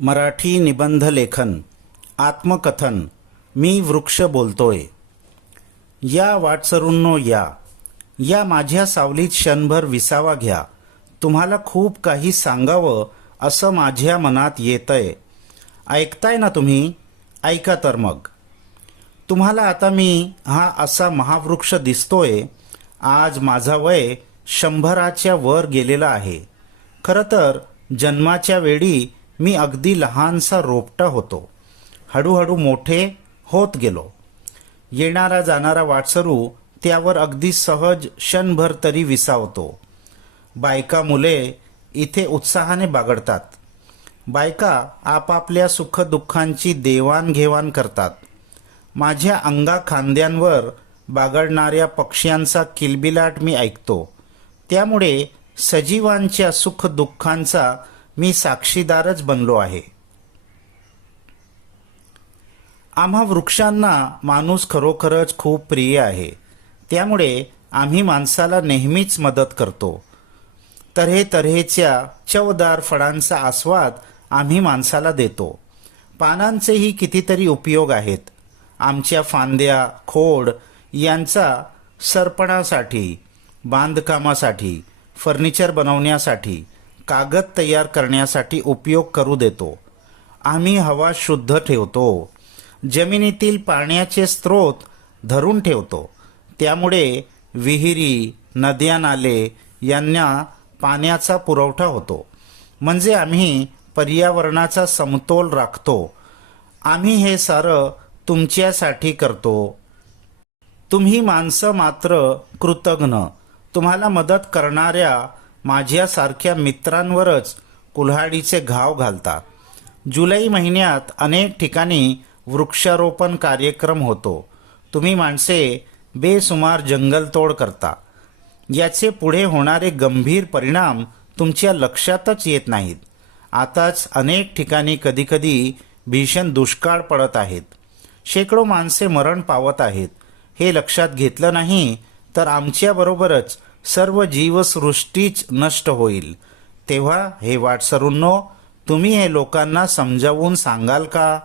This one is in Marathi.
मराठी निबंध लेखन आत्मकथन मी वृक्ष बोलतोय. या वाटसरूंनो या. या माझ्या सावलीत क्षणभर विसावा घ्या. तुम्हाला खूप काही सांगावं असं माझ्या मनात येतंय. ऐकताय ना तुम्ही? ऐका तर मग. तुम्हाला आता मी हा असा महावृक्ष दिसतोय. आज माझा वय शंभराच्या वर गेलेला आहे. खरं तर जन्माच्या वेळी मी अगदी लहानसा रोपटा होतो. हळूहळू मोठे होत गेलो. येणारा जाणारा वाटसरू त्यावर अगदी सहज क्षणभर तरी विसावतो. बायका मुले इथे उत्साहाने बागडतात. बायका आपापल्या सुखदुःखांची देवाणघेवाण करतात. माझ्या अंगा खांद्यांवर बागडणाऱ्या पक्ष्यांचा किलबिलाट मी ऐकतो. त्यामुळे सजीवांच्या सुखदुःखांचा मी साक्षीदारच बनलो आहे. आम्हा वृक्षांना माणूस खरोखरच खूप प्रिय आहे. त्यामुळे आम्ही माणसाला नेहमीच मदत करतो. तऱ्हे तऱ्हेच्या चवदार फळांचा आस्वाद आम्ही माणसाला देतो. पानांचेही कितीतरी उपयोग आहेत. आमच्या फांद्या खोड यांचा सरपणासाठी बांधकामासाठी फर्निचर बनवण्यासाठी कागद तयार करण्यासाठी उपयोग करू देतो. आम्ही हवा शुद्ध ठेवतो. जमिनीतील पाण्याचे स्रोत धरून ठेवतो. त्यामुळे विहिरी नद्या नाले यांना पाण्याचा पुरवठा होतो. म्हणजे आम्ही पर्यावरणाचा समतोल राखतो. आम्ही हे सारं तुमच्यासाठी करतो. तुम्ही माणसं मात्र कृतज्ञ तुम्हाला मदत करणाऱ्या माझ्यासारख्या मित्रांवरच कुल्हाडीचे घाव घालता जुलै महिन्यात अनेक ठिकाणी वृक्षारोपण कार्यक्रम होतो. तुम्ही माणसे बेसुमार जंगलतोड करता. याचे पुढे होणारे गंभीर परिणाम तुमच्या लक्षातच येत नाहीत. आताच अनेक ठिकाणी कधीकधी भीषण दुष्काळ पडत आहेत. शेकडो माणसे मरण पावत आहेत. हे लक्षात घेतलं नाही तर आमच्याबरोबरच सर्व जीवसृष्टीच नष्ट होईल. तेव्हा हे वाटसरूंनो तुम्ही हे लोकांना समजावून सांगाल का?